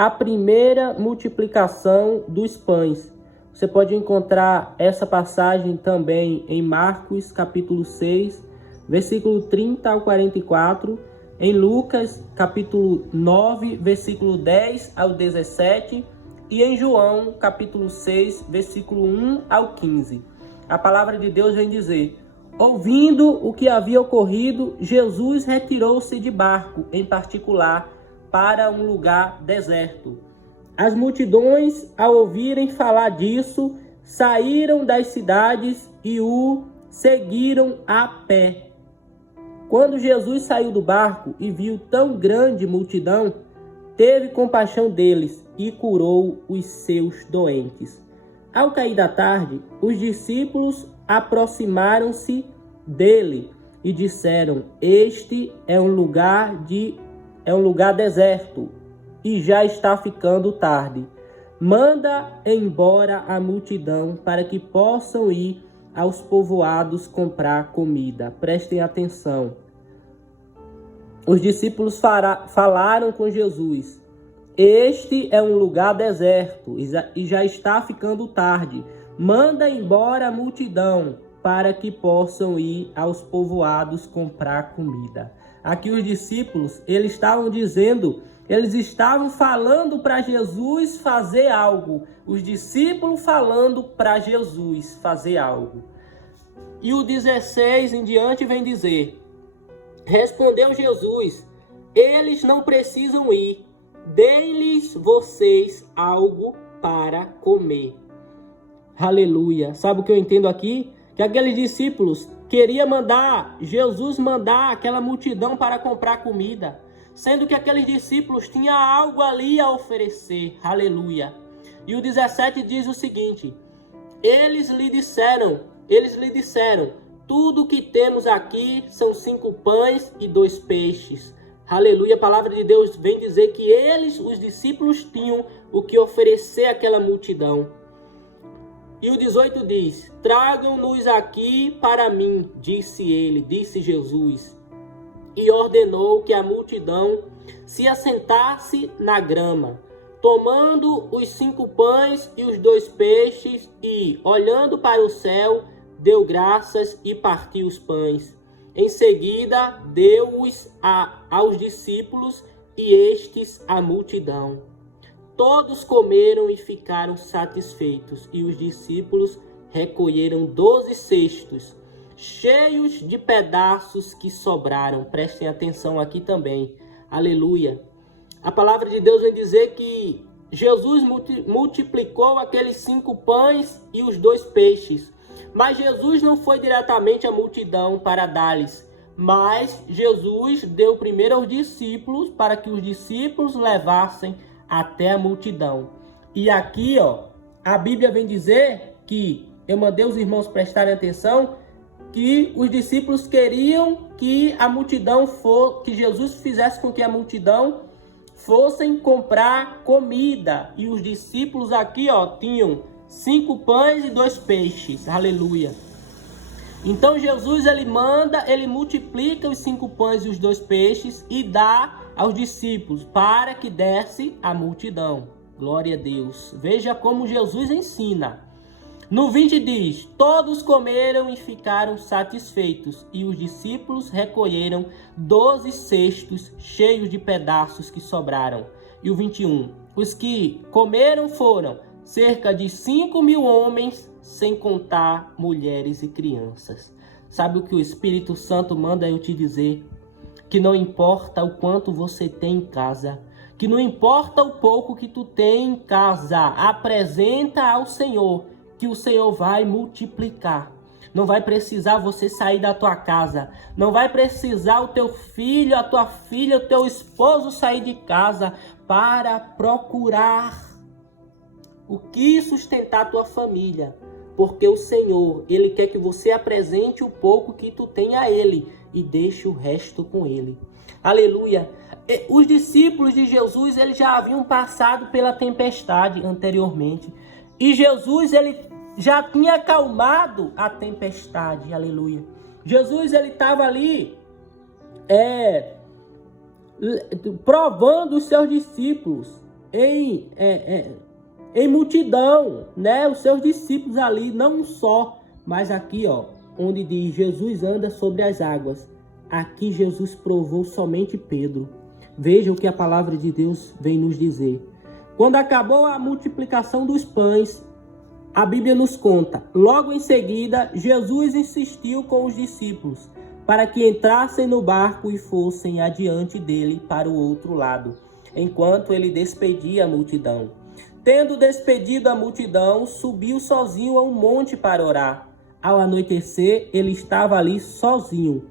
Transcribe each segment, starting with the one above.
a primeira multiplicação dos pães. Você pode encontrar essa passagem também em Marcos, capítulo 6, versículo 30 ao 44, em Lucas, capítulo 9, versículo 10 ao 17, e em João, capítulo 6, versículo 1 ao 15. A palavra de Deus vem dizer: ouvindo o que havia ocorrido, Jesus retirou-se de barco, em particular, para um lugar deserto. As multidões, ao ouvirem falar disso, saíram das cidades e o seguiram a pé. Quando Jesus saiu do barco e viu tão grande multidão, teve compaixão deles e curou os seus doentes. Ao cair da tarde, os discípulos aproximaram-se dele e disseram: este é um lugar deserto e já está ficando tarde. Manda embora a multidão para que possam ir aos povoados comprar comida. Prestem atenção. Os discípulos falaram com Jesus: este é um lugar deserto e já está ficando tarde. Manda embora a multidão para que possam ir aos povoados comprar comida. Aqui os discípulos, eles estavam falando para Jesus fazer algo. Os discípulos falando para Jesus fazer algo. E o 16 em diante vem dizer: respondeu Jesus: eles não precisam ir, deem-lhes vocês algo para comer. Aleluia. Sabe o que eu entendo aqui? Que aqueles discípulos queriam Jesus mandar aquela multidão para comprar comida, sendo que aqueles discípulos tinham algo ali a oferecer. Aleluia. E o 17 diz o seguinte: eles lhe disseram, tudo que temos aqui são 5 pães e 2 peixes. Aleluia. A palavra de Deus vem dizer que eles, os discípulos, tinham o que oferecer àquela multidão. E o 18 diz: tragam-nos aqui para mim, disse Jesus. E ordenou que a multidão se assentasse na grama, tomando os 5 pães e os 2 peixes e, olhando para o céu, deu graças e partiu os pães. Em seguida, deu-os aos discípulos e estes à multidão. Todos comeram e ficaram satisfeitos, e os discípulos recolheram 12 cestos, cheios de pedaços que sobraram. Prestem atenção aqui também. Aleluia. A palavra de Deus vem dizer que Jesus multiplicou aqueles 5 pães e os 2 peixes. Mas Jesus não foi diretamente à multidão para dar-lhes, mas Jesus deu primeiro aos discípulos para que os discípulos levassem até a multidão. E aqui, a Bíblia vem dizer que, eu mandei os irmãos prestarem atenção, que os discípulos queriam que a multidão que Jesus fizesse com que a multidão fossem comprar comida. E os discípulos aqui, tinham 5 pães e 2 peixes. Aleluia. Então Jesus, ele multiplica os 5 pães e os 2 peixes e dá aos discípulos para que desse a multidão. Glória a Deus. Veja como Jesus ensina. No 20 diz: todos comeram e ficaram satisfeitos, e os discípulos recolheram 12 cestos cheios de pedaços que sobraram. E o 21: os que comeram foram cerca de 5.000 homens, sem contar mulheres e crianças. Sabe o que o Espírito Santo manda eu te dizer? Que não importa o quanto você tem em casa, que não importa o pouco que tu tem em casa, apresenta ao Senhor, que o Senhor vai multiplicar. Não vai precisar você sair da tua casa, não vai precisar o teu filho, a tua filha, o teu esposo sair de casa para procurar o que sustentar a tua família, porque o Senhor, Ele quer que você apresente o pouco que tu tem a Ele e deixe o resto com Ele. Aleluia. Os discípulos de Jesus, eles já haviam passado pela tempestade anteriormente. E Jesus, ele já tinha acalmado a tempestade. Aleluia. Jesus, ele estava ali provando os seus discípulos em multidão, né? Os seus discípulos ali, não um só, mas aqui, ó, onde diz Jesus anda sobre as águas. Aqui Jesus provou somente Pedro. Veja o que a palavra de Deus vem nos dizer. Quando acabou a multiplicação dos pães, a Bíblia nos conta, logo em seguida, Jesus insistiu com os discípulos para que entrassem no barco e fossem adiante dele para o outro lado, enquanto ele despedia a multidão. Tendo despedido a multidão, subiu sozinho a um monte para orar. Ao anoitecer, ele estava ali sozinho,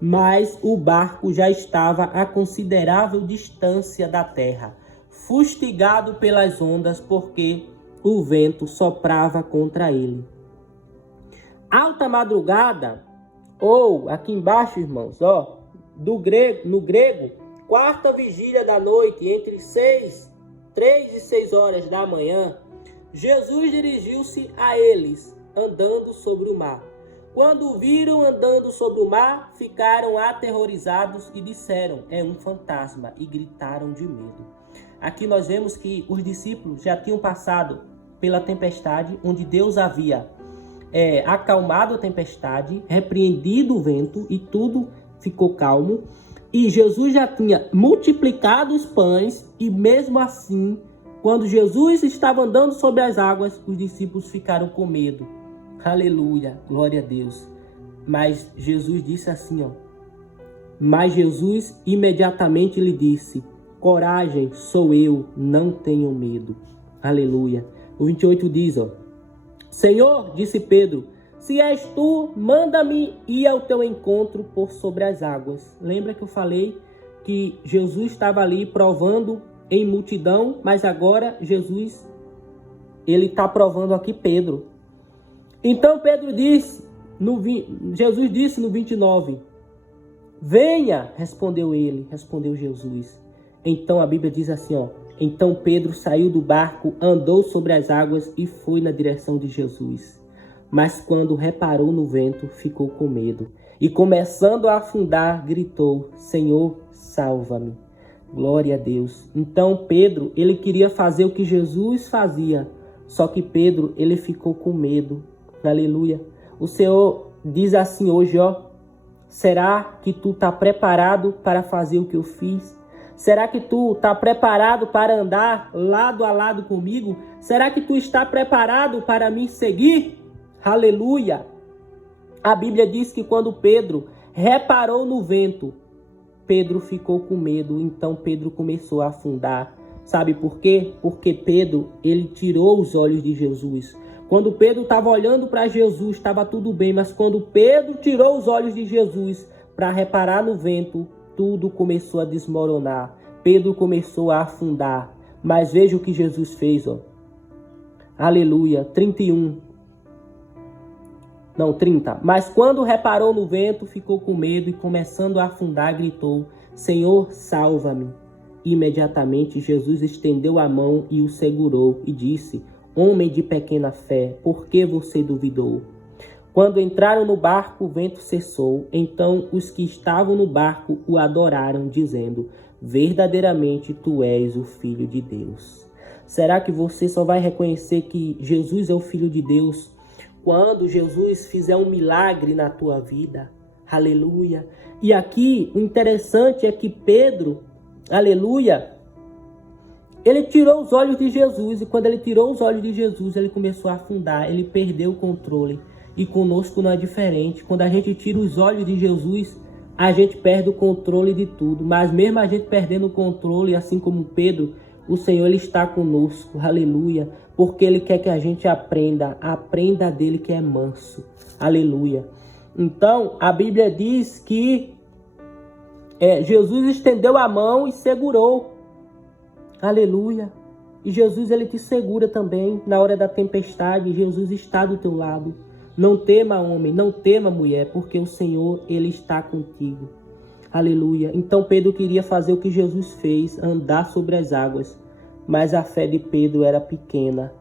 mas o barco já estava a considerável distância da terra, fustigado pelas ondas, porque o vento soprava contra ele. Alta madrugada, ou aqui embaixo, irmãos, ó, no grego, quarta vigília da noite, entre 3 e 6 horas da manhã, Jesus dirigiu-se a eles, andando sobre o mar. Quando o viram andando sobre o mar, ficaram aterrorizados e disseram, é um fantasma, e gritaram de medo. Aqui nós vemos que os discípulos já tinham passado pela tempestade, onde Deus havia acalmado a tempestade, repreendido o vento e tudo ficou calmo. E Jesus já tinha multiplicado os pães e mesmo assim, quando Jesus estava andando sobre as águas, os discípulos ficaram com medo. Aleluia, glória a Deus. Mas Jesus disse assim, ó. Mas Jesus imediatamente lhe disse, coragem, sou eu, não tenham medo. Aleluia. O 28 diz, ó. Senhor, disse Pedro, se és tu, manda-me ir ao teu encontro por sobre as águas. Lembra que eu falei que Jesus estava ali provando em multidão, mas agora Jesus, ele está provando aqui Pedro. Então Jesus disse no 29, venha, respondeu Jesus. Então a Bíblia diz assim, ó, então Pedro saiu do barco, andou sobre as águas e foi na direção de Jesus. Mas quando reparou no vento, ficou com medo. E começando a afundar, gritou, Senhor, salva-me. Glória a Deus. Então Pedro, ele queria fazer o que Jesus fazia. Só que Pedro, ele ficou com medo. Aleluia. O Senhor diz assim hoje, ó. Será que tu está preparado para fazer o que eu fiz? Será que tu está preparado para andar lado a lado comigo? Será que tu está preparado para me seguir? Aleluia! A Bíblia diz que quando Pedro reparou no vento, Pedro ficou com medo, então Pedro começou a afundar. Sabe por quê? Porque Pedro, ele tirou os olhos de Jesus. Quando Pedro estava olhando para Jesus, estava tudo bem, mas quando Pedro tirou os olhos de Jesus para reparar no vento, tudo começou a desmoronar. Pedro começou a afundar. Mas veja o que Jesus fez, ó. Aleluia. 30. Mas quando reparou no vento, ficou com medo e começando a afundar, gritou, Senhor, salva-me. Imediatamente Jesus estendeu a mão e o segurou e disse, homem de pequena fé, por que você duvidou? Quando entraram no barco, o vento cessou. Então os que estavam no barco o adoraram, dizendo, verdadeiramente tu és o Filho de Deus. Será que você só vai reconhecer que Jesus é o Filho de Deus quando Jesus fizer um milagre na tua vida? Aleluia. E aqui o interessante é que Pedro, aleluia, ele tirou os olhos de Jesus. E quando ele tirou os olhos de Jesus, ele começou a afundar. Ele perdeu o controle. E conosco não é diferente. Quando a gente tira os olhos de Jesus, a gente perde o controle de tudo. Mas mesmo a gente perdendo o controle, assim como Pedro, o Senhor, ele está conosco. Aleluia. Porque ele quer que a gente aprenda dele que é manso. Aleluia. Então, a Bíblia diz que Jesus estendeu a mão e segurou. Aleluia. E Jesus, ele te segura também na hora da tempestade. Jesus está do teu lado. Não tema, homem, não tema, mulher, porque o Senhor, ele está contigo. Aleluia. Então Pedro queria fazer o que Jesus fez, andar sobre as águas. Mas a fé de Pedro era pequena,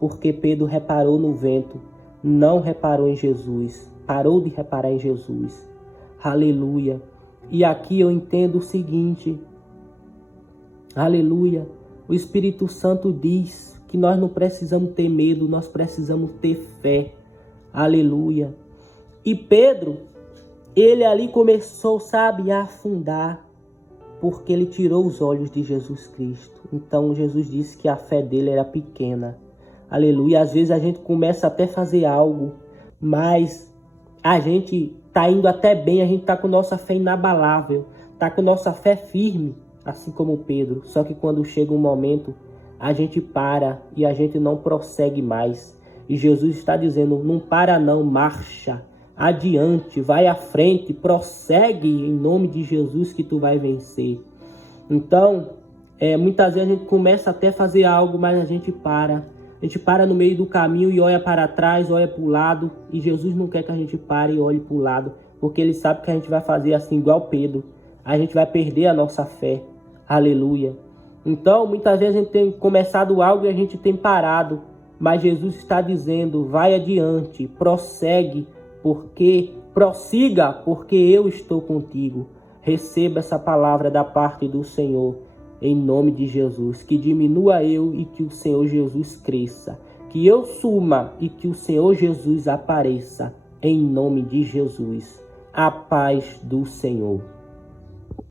porque Pedro reparou no vento, não reparou em Jesus. Parou de reparar em Jesus. Aleluia. E aqui eu entendo o seguinte. Aleluia. O Espírito Santo diz que nós não precisamos ter medo, nós precisamos ter fé. Aleluia. E Pedro, ele ali começou, sabe, a afundar, porque ele tirou os olhos de Jesus Cristo. Então Jesus disse que a fé dele era pequena. Aleluia. Às vezes a gente começa até a fazer algo, mas a gente está indo até bem, a gente está com nossa fé inabalável, está com nossa fé firme, assim como Pedro. Só que quando chega um momento, a gente para e a gente não prossegue mais. E Jesus está dizendo, não para não, marcha adiante, vai à frente, prossegue em nome de Jesus que tu vai vencer. Então, muitas vezes a gente começa até a fazer algo, mas a gente para. A gente para no meio do caminho e olha para trás, olha para o lado. E Jesus não quer que a gente pare e olhe para o lado, porque Ele sabe que a gente vai fazer assim igual Pedro. A gente vai perder a nossa fé. Aleluia. Então, muitas vezes a gente tem começado algo e a gente tem parado. Mas Jesus está dizendo, vai adiante, prossiga, porque eu estou contigo. Receba essa palavra da parte do Senhor, em nome de Jesus. Que diminua eu e que o Senhor Jesus cresça. Que eu suma e que o Senhor Jesus apareça, em nome de Jesus. A paz do Senhor.